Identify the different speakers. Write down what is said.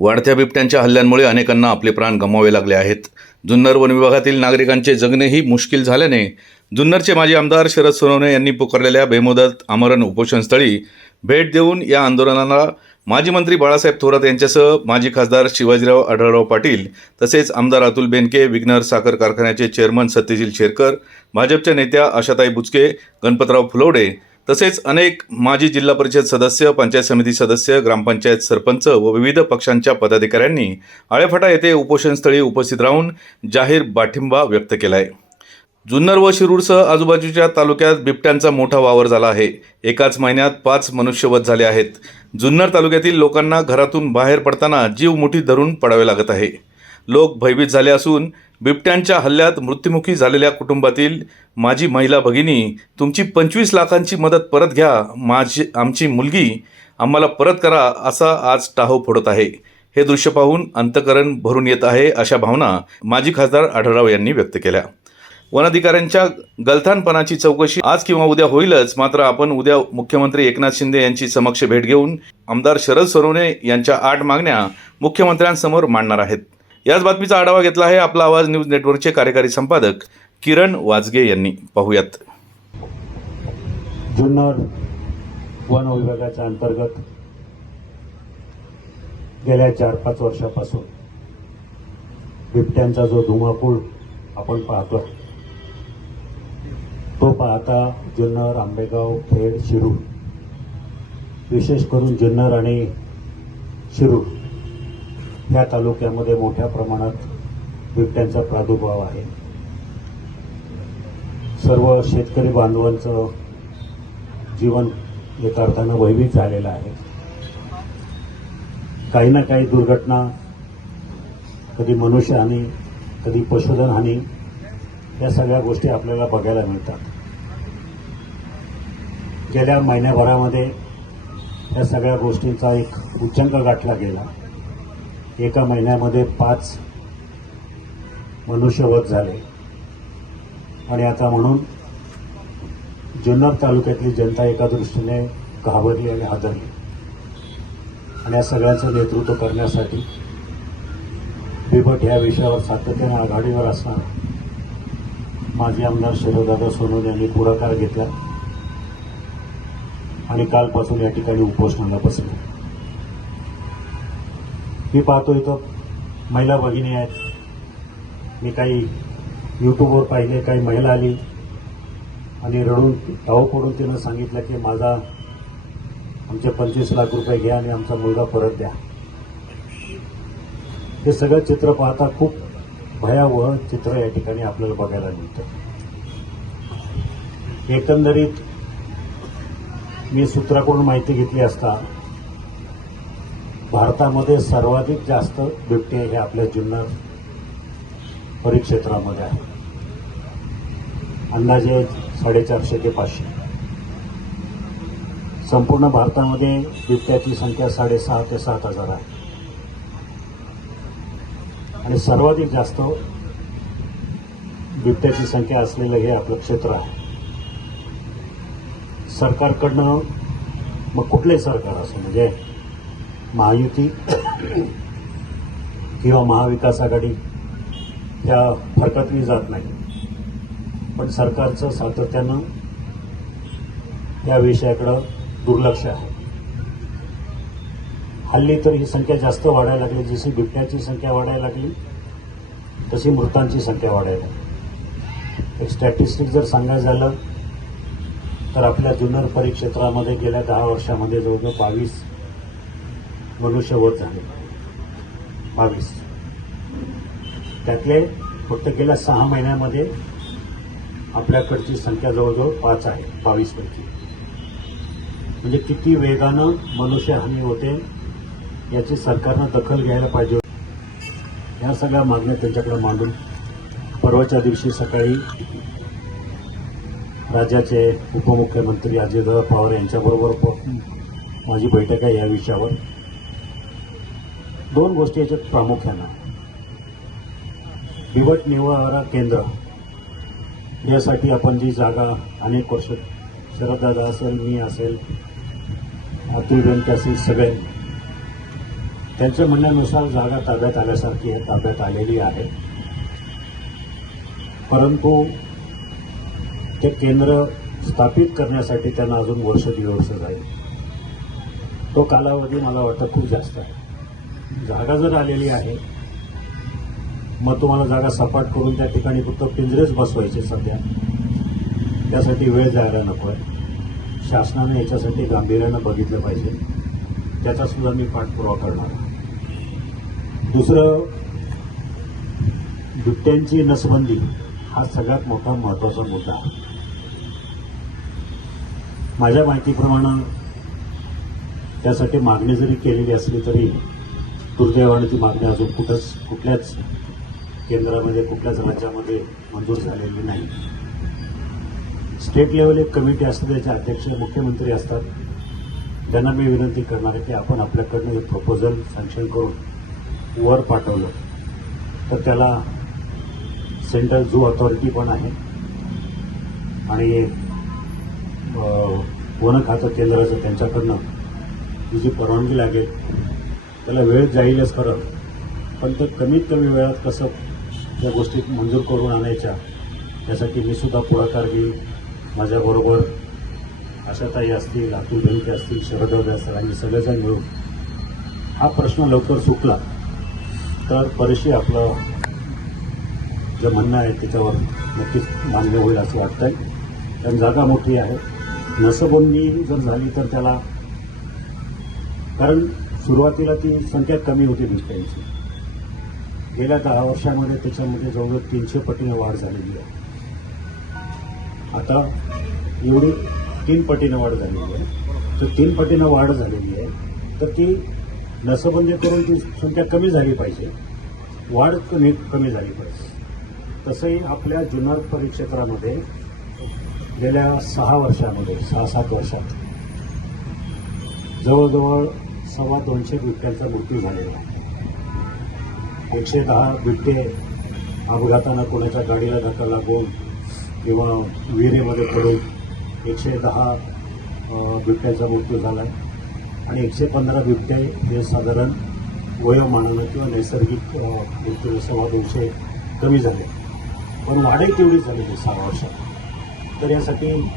Speaker 1: वाढत्या बिबट्यांच्या हल्ल्यांमुळे अनेकांना आपले प्राण गमावे लागले आहेत. जुन्नर वन विभागातील नागरिकांचे जगणेही मुश्किल झाल्याने जुन्नरचे माजी आमदार शरद सोनवणे यांनी पुकारलेल्या बेमुदत आमरण उपोषणस्थळी भेट देऊन या आंदोलनाला माजी मंत्री बाळासाहेब थोरात यांच्यासह माजी खासदार शिवाजीराव आढळराव पाटील तसेच आमदार अतुल बेनके विघ्नर साखर कारखान्याचे चेअरमन सत्यशील शेरकर भाजपच्या नेत्या आशाताई बुचके गणपतराव फुलवडे तसेच अनेक माजी जिल्हा परिषद सदस्य पंचायत समिती सदस्य ग्रामपंचायत सरपंच व विविध पक्षांच्या पदाधिकाऱ्यांनी आळेफाटा येथे उपोषणस्थळी उपस्थित राहून जाहीर पाठिंबा व्यक्त केला आहे जुन्नर व शिरूरसह आजूबाजूच्या तालुक्यात बिबट्यांचा मोठा वावर झाला आहे. एकाच महिन्यात पाच मनुष्यवध झाले आहेत. जुन्नर तालुक्यातील लोकांना घरातून बाहेर पडताना जीव मुठी धरून पडावे लागत आहे. लोक भयभीत झाले असून बिबट्यांच्या हल्ल्यात मृत्युमुखी झालेल्या कुटुंबातील माझी महिला भगिनी तुमची पंचवीस लाखांची मदत परत घ्या. माझी आमची मुलगी आम्हाला परत करा असा आज टाहो फोडत आहे. हे दृश्य पाहून अंतकरण भरून येत आहे अशा भावना माजी खासदार आढळराव यांनी व्यक्त केल्या. वनाधिकाऱ्यांच्या गलथानपणाची चौकशी आज किंवा उद्या होईलच. मात्र आपण उद्या मुख्यमंत्री एकनाथ शिंदे यांची समक्ष भेट घेऊन आमदार शरद सरोने यांच्या आठ मागण्या मुख्यमंत्र्यांसमोर मांडणार आहेत. याच बातमीचा आढावा घेतला आहे आपला आवाज न्यूज नेटवर्कचे कार्यकारी संपादक किरण वाजगे यांनी. पाहूयात.
Speaker 2: जुन्नर वन विभागाच्या अंतर्गत गेल्या चार पाच वर्षापासून बिबट्यांचा जो धुमाकूळ आपण पाहतो तो पाहता जुन्नर आंबेगाव खेड शिरूर. विशेष करून जुन्नर आणि शिरूर. या तालुक्यामध्ये मोठ्या प्रमाणात बिबट्यांचा प्रादुर्भाव आहे. सर्व शेतकरी बांधवांचं जीवन एका अर्थानं भयभीत झालेलं आहे. काही ना काही दुर्घटना कधी मनुष्यहानी कधी पशुधन हानी या सगळ्या गोष्टी आपल्याला बघायला मिळतात. गेल्या महिन्याभरामध्ये या सगळ्या गोष्टींचा एक उच्चंक गाठला गेला. एका महिन्यामध्ये पाच मनुष्यवध झाले. आणि आता म्हणून जुन्नर तालुक्यातली जनता एका दृष्टीने घाबरली आणि हादरली. आणि या सगळ्यांचं नेतृत्व करण्यासाठी बिबट ह्या विषयावर सातत्याने आघाडीवर असणार माजी आमदार शरददादा सोनवणे यांनी पुढाकार घेतला. आणि कालपासून या ठिकाणी उपोषणाला बसले. मी पाहतो इथं महिला भगिनी आहेत. मी काही यूट्यूबवर पाहिले काही महिला आली. आणि रडून धाव पडून तिनं सांगितलं की माझा आमचे पंचवीस लाख रुपये घ्या आणि आमचा मुलगा परत द्या. हे सगळं चित्र पाहता खूप भयावह चित्र या ठिकाणी आपल्याला बघायला मिळतं. एकंदरीत मी सूत्राकडून माहिती घेतली असता भारतामध्ये सर्वाधिक जास्त बिबटे हे आपल्या जुन्नर परिक्षेत्रामध्ये आहे अंदाजे साडेचारशे ते पाचशे. संपूर्ण भारतामध्ये बिबट्याची संख्या साडेसहा ते सात हजार आहे. आणि सर्वाधिक जास्त बिबट्याची संख्या असलेलं हे आपलं क्षेत्र आहे. सरकारकडनं मग कुठलंही सरकार असो म्हणजे महायुती किंवा महाविकास आघाडी ह्या फरकातली जात नाही. पण सरकारचं सातत्यानं या विषयाकडं दुर्लक्ष आहे. हल्ली तर ही संख्या जास्त वाढायला लागली. जशी बिबट्याची संख्या वाढायला लागली तशी मृतांची संख्या वाढायला लागली. एक स्टॅटिस्टिक जर सांगायचं झालं तर आपल्या जुन्नर परिक्षेत्रामध्ये गेल्या दहा वर्षामध्ये जवळजवळ बावीस मनुष्यवध झाले. बावीस. त्यातले फक्त गेल्या सहा महिन्यामध्ये आपल्याकडची संख्या जवळजवळ पाच आहे बावीसपैकी म्हणजे किती वेगानं मनुष्यहानी होते याची सरकारनं दखल घ्यायला पाहिजे होती. या सगळ्या मागण्या त्यांच्याकडे मांडून परवाच्या दिवशी सकाळी राज्याचे उपमुख्यमंत्री अजितदादा पवार यांच्याबरोबर माझी बैठक आहे या विषयावर. दोन गोष्टी याच्यात प्रामुख्यानं. बिवट निवारा केंद्र यासाठी आपण जी जागा अनेक वर्ष शरददादा असेल मी असेल अतुल बेनके असेल सगळ्यांनी त्यांच्या म्हणण्यानुसार जागा ताब्यात आल्यासारखी आहे ताब्यात आलेली आहे. परंतु ते केंद्र स्थापित करण्यासाठी त्यांना अजून वर्ष दिवस जाईल. तो कालावधी मला वाटतं खूप जास्त आहे. जागा जर आलेली आहे मग तुम्हाला जागा सपाट करून त्या ठिकाणी फक्त पिंजरेच बसवायचे सध्या. त्यासाठी वेळ जायला नको आहे. शासनाने याच्यासाठी गांभीर्यानं बघितलं पाहिजे. त्याचा सुद्धा मी पाठपुरावा करणार आहे. दुसरं बिबट्यांची नसबंदी हा सगळ्यात मोठा महत्त्वाचा मुद्दा आहे. माझ्या माहितीप्रमाणे त्यासाठी मागणी जरी केलेली असली तरी दुर्दैवाने ती मागणी अजून कुठंच कुठल्याच केंद्रामध्ये कुठल्याच राज्यामध्ये मंजूर झालेली नाही. स्टेट लेवल एक कमिटी असते त्याचे अध्यक्ष मुख्यमंत्री असतात. त्यांना मी विनंती करणार आहे की आपण आपल्याकडनं एक प्रपोजल सँक्शन करून वर पाठवलं. तर त्याला सेंट्रल झू ऑथॉरिटी पण आहे. आणि वन खातं केंद्राचं त्यांच्याकडनं तुझी परवानगी लागेल त्याला वेळ जाईलच खरं. पण ते कमीत कमी वेळात कसं त्या गोष्टी मंजूर करून आणायच्या त्यासाठी मी सुद्धा पुढाकार घेईन. माझ्याबरोबर आशाताई असतील अतुल बेनके असतील शरद असतील आणि सगळेजण मिळून हा प्रश्न लवकर सुटला. तर बरेचशी आपलं जे म्हणणं आहे त्याच्यावर नक्कीच मान्य होईल असं वाटतं आहे कारण जागा मोठी आहे. नसबंदी जर झाली तर त्याला कारण सुरुवातीला ती संख्या कमी होती बिबट्यांची गेल्या दहा वर्षामध्ये त्याच्यामध्ये जवळजवळ तीनशे पटीने वाढ झालेली आहे. आता एवढी तीन पटीनं वाढ झालेली आहे. तर तीन पटीनं वाढ झालेली आहे. तर ती नसबंदी करून ती संख्या कमी झाली पाहिजे. वाढ कमी कमी झाली पाहिजे. तसंही आपल्या जुन्नर परिक्षेत्रामध्ये गेल्या सहा वर्षामध्ये सहा सात वर्षात जवळजवळ सव्वा दोनशे बिबट्यांचा मृत्यू झालेला आहे. एकशे दहा बिबटे अपघातानं कोणाच्या गाडीला धक्का लागून किंवा विहिरीमध्ये पडून एकशे दहा अ, बिबट्यांचा मृत्यू झाला आहे. आणि एकशे पंधरा बिबटे हे साधारण वयोमानानं किंवा नैसर्गिक मृत्यू सव्वा दोनशे कमी झाले. पण वाढही तेवढी झालेली सहा वर्षात. तर यासाठी